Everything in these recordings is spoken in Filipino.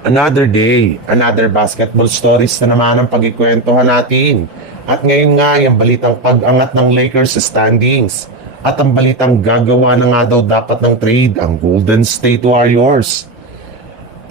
Another day, another basketball stories na naman ang pagkikwentuhan natin. At ngayon nga, yung balitang pag-angat ng Lakers standings. At ang balitang gagawa na nga daw dapat ng trade ang Golden State Warriors.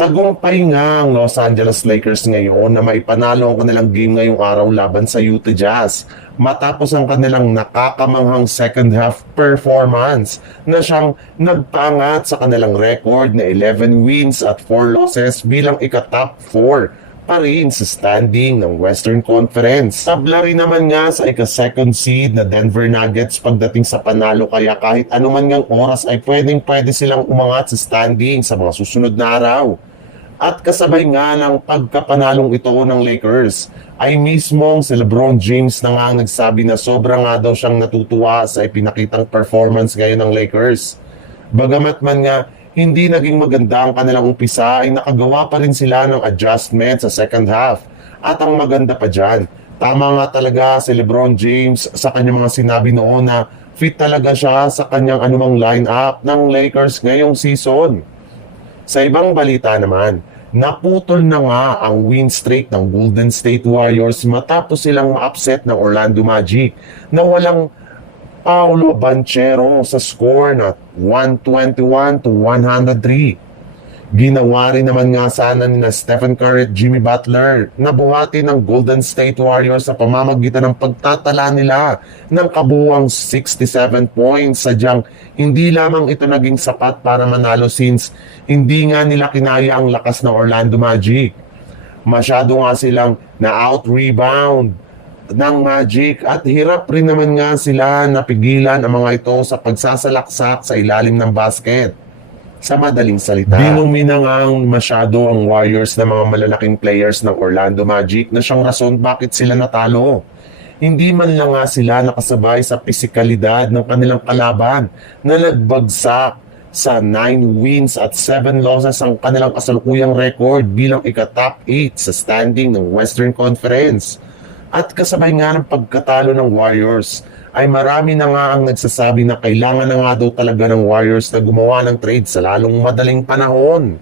Tagumpay nga ang Los Angeles Lakers ngayon na maipanalo ang kanilang game ngayong araw laban sa Utah Jazz matapos ang kanilang nakakamanghang second half performance na siyang nagpangat sa kanilang record na 11 wins at 4 losses bilang ika-top 4 pa rin sa standing ng Western Conference. Tabla rin naman nga sa ika-second seed na Denver Nuggets pagdating sa panalo, kaya kahit anuman ngang oras ay pwede silang umangat sa standing sa mga susunod na araw. At kasabay nga ng pagkapanalong ito ng Lakers ay mismong si LeBron James na nga ang nagsabi na sobra nga daw siyang natutuwa sa ipinakitang performance ngayon ng Lakers. Bagamat man nga hindi naging maganda ang kanilang umpisa, ay nakagawa pa rin sila ng adjustment sa second half. At ang maganda pa dyan, tama nga talaga si LeBron James sa kanyang mga sinabi noon na fit talaga siya sa kanyang anumang lineup ng Lakers ngayong season. Sa ibang balita naman, naputol na nga ang win streak ng Golden State Warriors matapos silang ma-upset ng Orlando Magic na walang Paolo Banchero sa score na 121-103. Ginawa rin naman nga sana ni Stephen Curry at Jimmy Butler na buhati ng Golden State Warriors sa pamamagitan ng pagtatala nila ng kabuuang 67 points. Sadyang hindi lamang ito naging sapat para manalo since hindi nga nila kinaya ang lakas ng Orlando Magic. Masyado nga silang na-out-rebound ng Magic at hirap rin naman nga sila napigilan ang mga ito sa pagsasalaksak sa ilalim ng basket. Sa madaling salita, binumina nga masyado ang Warriors na mga malalaking players ng Orlando Magic na siyang rason bakit sila natalo. Hindi man lang nga sila nakasabay sa pisikalidad ng kanilang kalaban na nagbagsak sa 9 wins at 7 losses ang kanilang kasalukuyang record bilang ika-top 8 sa standing ng Western Conference. At kasabay nga ng pagkatalo ng Warriors, ay marami na nga ang nagsasabi na kailangan na nga daw talaga ng Warriors na gumawa ng trade sa lalong madaling panahon.